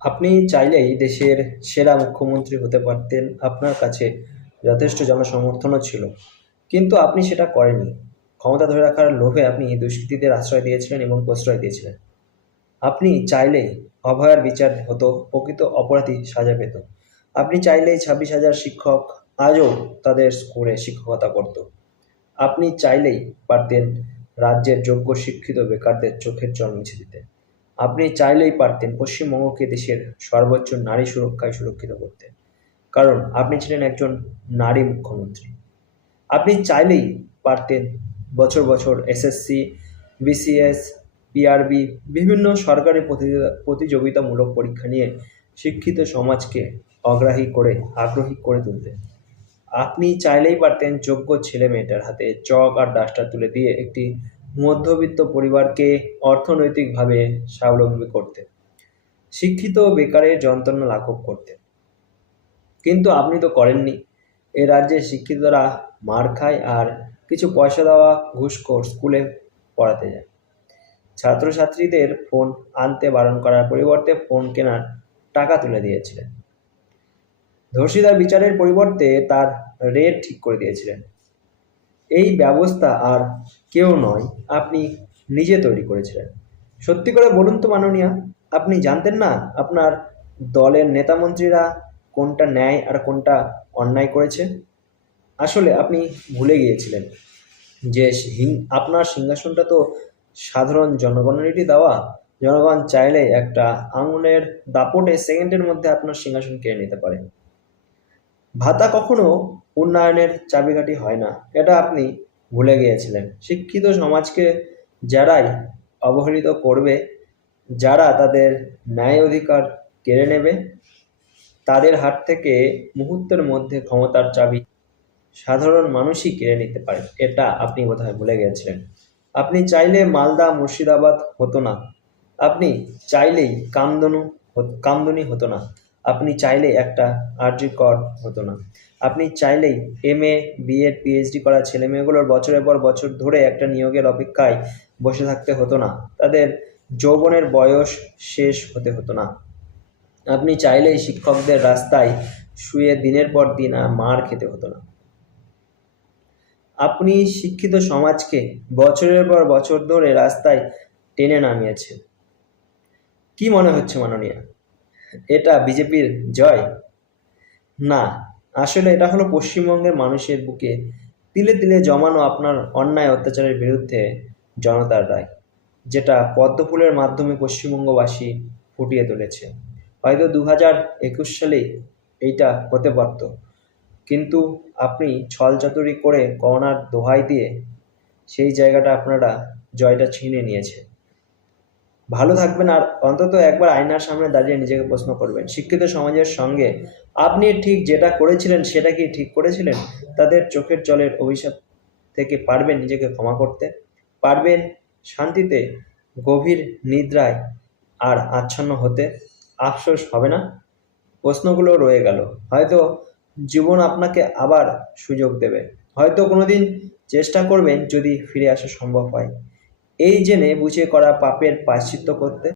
আপনি চাইলেই দেশের সেরা মুখ্যমন্ত্রী হতে পারতেন। আপনার কাছে যথেষ্ট জনসমর্থনও ছিল। কিন্তু আপনি সেটা করেননি। ক্ষমতা ধরে রাখার লোভে আপনি দুষ্কৃতীদের আশ্রয় দিয়েছিলেন এবং প্রশ্রয় দিয়েছিলেন। আপনি চাইলেই অভয়ার বিচার হতো, প্রকৃত অপরাধী সাজা পেত। আপনি চাইলেই 26,000 শিক্ষক আজও তাদের স্কুলে শিক্ষকতা করত। আপনি চাইলেই পারতেন রাজ্যের যোগ্য শিক্ষিত বেকারদের চোখের জল মুছে দিতে। আপনি চাইলেই পারতেন পশ্চিমবঙ্গকে দেশের সর্বোচ্চ নারী সুরক্ষায় সুরক্ষিত করতে। কারণ আপনি ছিলেন একজন নারী মুখ্যমন্ত্রী। আপনি চাইলেই পারতেন বছর বছর এসএসসি, বিসিএস, পিআরবি বিভিন্ন সরকারি প্রতিযোগিতামূলক পরীক্ষা নিয়ে শিক্ষিত সমাজকে আগ্রহী করে তুলতে। আপনি চাইলেই পারতেন যোগ্য ছেলেমেয়েটার হাতে চক আর ডাস্টার তুলে দিয়ে একটি মধ্যবিত্ত পরিবারকে অর্থনৈতিকভাবে স্বাবলম্বী করতে, শিক্ষিত বেকারের যন্ত্রণা লাঘব করতে। কিন্তু আপনি তো করেননি। এ রাজ্যের শিক্ষিতরা মার খায় আর কিছু পয়সা দেওয়া ঘুষখোর স্কুলে পড়াতে যায়। ছাত্রছাত্রীদের ফোন আনতে বারণ করার পরিবর্তে ফোন কেনার টাকা তুলে দিয়েছিলেন। ধর্ষিতার বিচারের পরিবর্তে তার রেট ঠিক করে দিয়েছিলেন। এই ব্যবস্থা আর কেউ নয়, আপনি নিজে তৈরি করেছিলেন। সত্যি করে বলুন তো মাননীয়া, আপনি জানতেন না আপনার দলের নেতামন্ত্রীরা কোনটা ন্যায় আর কোনটা অন্যায় করেছে? আসলে আপনি ভুলে গিয়েছিলেন যে আপনার সিংহাসনটা তো সাধারণ জনগণেরই দেওয়া। জনগণ চাইলে একটা আঙুলের দাপটে সেকেন্ডের মধ্যে আপনার সিংহাসন কেড়ে নিতে পারে। ভাতা কখনো উন্নয়নের চাবিকাঠি হয় না, এটা আপনি ভুলে গিয়েছিলেন। শিক্ষিত সমাজকে যারাই অবহেলিত করবে, যারা তাদের ন্যায় অধিকার কেড়ে নেবে, তাদের হাত থেকে মুহূর্তের মধ্যে ক্ষমতার চাবি সাধারণ মানুষই কেড়ে নিতে পারে, এটা আপনি বোধহয় ভুলে গিয়েছিলেন। আপনি চাইলে মালদা মুর্শিদাবাদ হতো না। আপনি চাইলেই কামদুনি হতো না। আপনি চাইলে একটা আরজি কর হতো না। আপনি চাইলেই এমএ, বিএড, পিএইচডি করা ছেলেমেয়েগুলোর বছরের পর বছর ধরে একটা নিয়োগের অপেক্ষায় বসে থাকতে হতো না। তাদের যৌবনের বয়স শেষ হতে হতো না। আপনি চাইলেই শিক্ষকদের রাস্তায় শুয়ে দিনের পর দিন আর মার খেতে হতো না। আপনি শিক্ষিত সমাজকে বছরের পর বছর ধরে রাস্তায় টেনে নামিয়েছেন। কি মনে হচ্ছে মাননীয়া, এটা বিজেপির জয়? না, আসলে এটা হলো পশ্চিমবঙ্গের মানুষের বুকে তিলে তিলে জমানো আপনার অন্যায় অত্যাচারের বিরুদ্ধে জনতার রায়, যেটা পদ্মফুলের মাধ্যমে পশ্চিমবঙ্গবাসী ফুটিয়ে তুলেছে। হয়তো 2021 সালেই এইটা হতে পারত, কিন্তু আপনি ছলচাতুরি করে গহনার দোহাই দিয়ে সেই জায়গাটা আপনারা জয়টা ছিনিয়ে নিয়েছে। ভালো থাকবেন আর অন্তত একবার আয়নার সামনে দাঁড়িয়ে নিজেকে প্রশ্ন করবেন, শিক্ষিত সমাজের সঙ্গে আপনি ঠিক যেটা করেছিলেন সেটা কি ঠিক করেছিলেন? তাদের চোখের জলের অভিশাপ থেকে পারবেন নিজেকে ক্ষমা করতে? পারবেন শান্তিতে গভীর নিদ্রায় আর আচ্ছন্ন হতে? আফসোস হবে না? প্রশ্নগুলো রয়ে গেল। হয়তো জীবন আপনাকে আবার সুযোগ দেবে। হয়তো কোনোদিন চেষ্টা করবেন যদি ফিরে আসা সম্ভব হয়। এই জেনে বুঝে করা পাপের প্রায়শ্চিত্ত করতে।